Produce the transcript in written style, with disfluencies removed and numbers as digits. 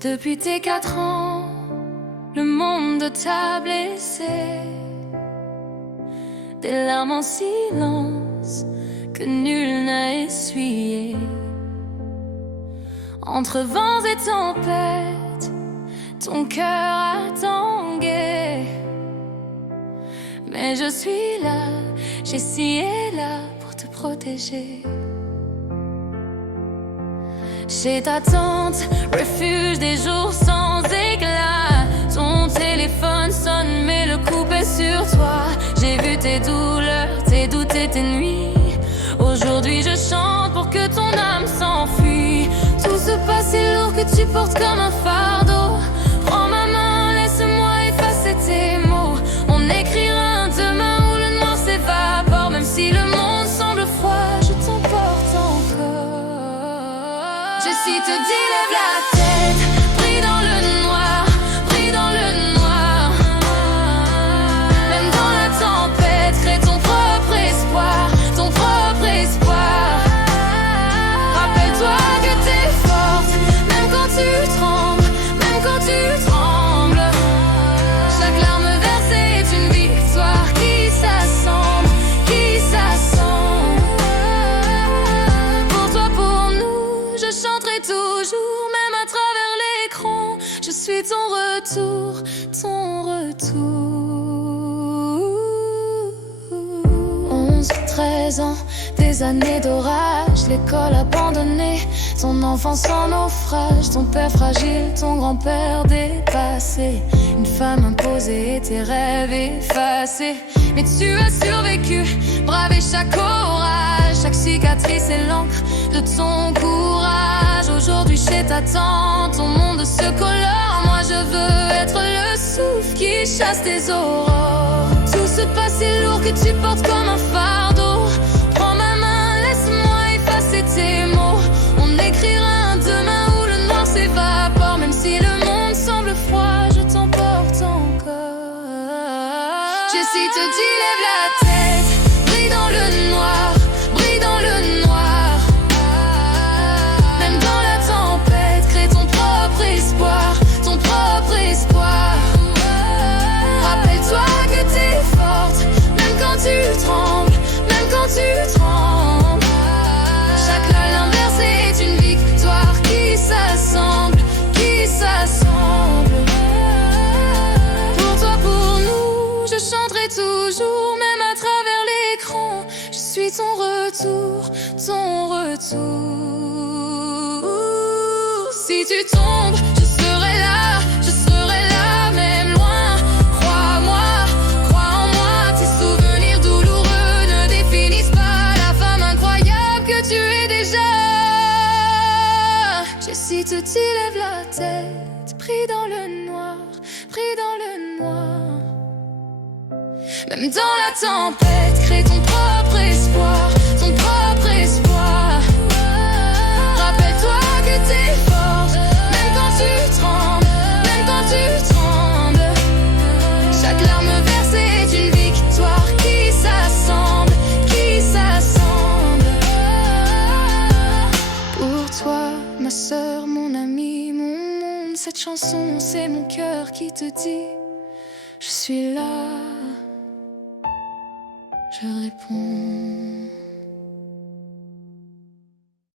Depuis tes 4 ans, le monde t'a blessé. Des larmes en silence que nul n'a essuyé. Entre vents et tempêtes, ton cœur a tangué. Mais je suis là, j'ai ci et là pour te protéger. Chez ta tante, refuge des jours sans éclat. Ton téléphone sonne mais le coup est sur toi. J'ai vu tes douleurs, tes doutes et tes nuits. Aujourd'hui je chante pour que ton âme s'enfuit. Tout ce passé lourd que tu portes comme un fardeau. Prends ma main, laisse-moi effacer tes mots. On écrira un demain où le noir s'évapore. Même si le monde semble froid, je t'emporte encore. Jessie te dit lève la tête, pris dans le noir, pris dans le noir. Même dans la tempête, crée ton propre espoir, ton propre espoir. Rappelle-toi que t'es forte, même quand tu trembles, même quand tu trembles. Chaque larme versée est une victoire qui s'assemble, qui s'assemble. Pour toi, pour nous, je chanterai toujours, même à travers l'écran. Je suis ton retour, ton retour. 11, 13 ans, des années d'orage, l'école abandonnée, ton enfance en naufrage, ton père fragile, ton grand-père dépassé, une femme imposée et tes rêves effacés. Mais tu as survécu, bravé chaque orage, chaque cicatrice est l'encre de ton courage. Aujourd'hui chez ta tante, ton monde se colore. Moi je veux être le souffle qui chasse tes aurores. Tout ce passé lourd que tu portes comme un fardeau. Prends ma main, laisse-moi effacer tes mots. On écrira un demain où le noir s'évapore. Même si le monde semble froid, je t'emporte encore. Jessie te dit lève la tête, brille dans le noir, brille dans le noir. Même dans la tempête, crée ton propre espoir, ton propre espoir. Rappelle-toi que t'es forte, même quand tu trembles, même quand tu trembles. Chaque larme inversée est une victoire qui s'assemble, qui s'assemble. Pour toi, pour nous, je chanterai toujours, même à travers l'écran. Je suis ton retour, ton retour. Si tu tombes, je serai là, même loin. Crois-moi, crois en moi. Tes souvenirs douloureux ne définissent pas la femme incroyable que tu es déjà. Jessie te dit lève la tête, pris dans le noir, pris dans le noir. Même dans la tempête, crée ton propre espoir, ton propre espoir. Rappelle-toi que t'es forte, même quand tu trembles, même quand tu trembles. Chaque larme versée est une victoire qui s'assemble, qui s'assemble. Pour toi, ma sœur, mon ami, mon monde, cette chanson, c'est mon cœur qui te dit je suis là. Je réponds.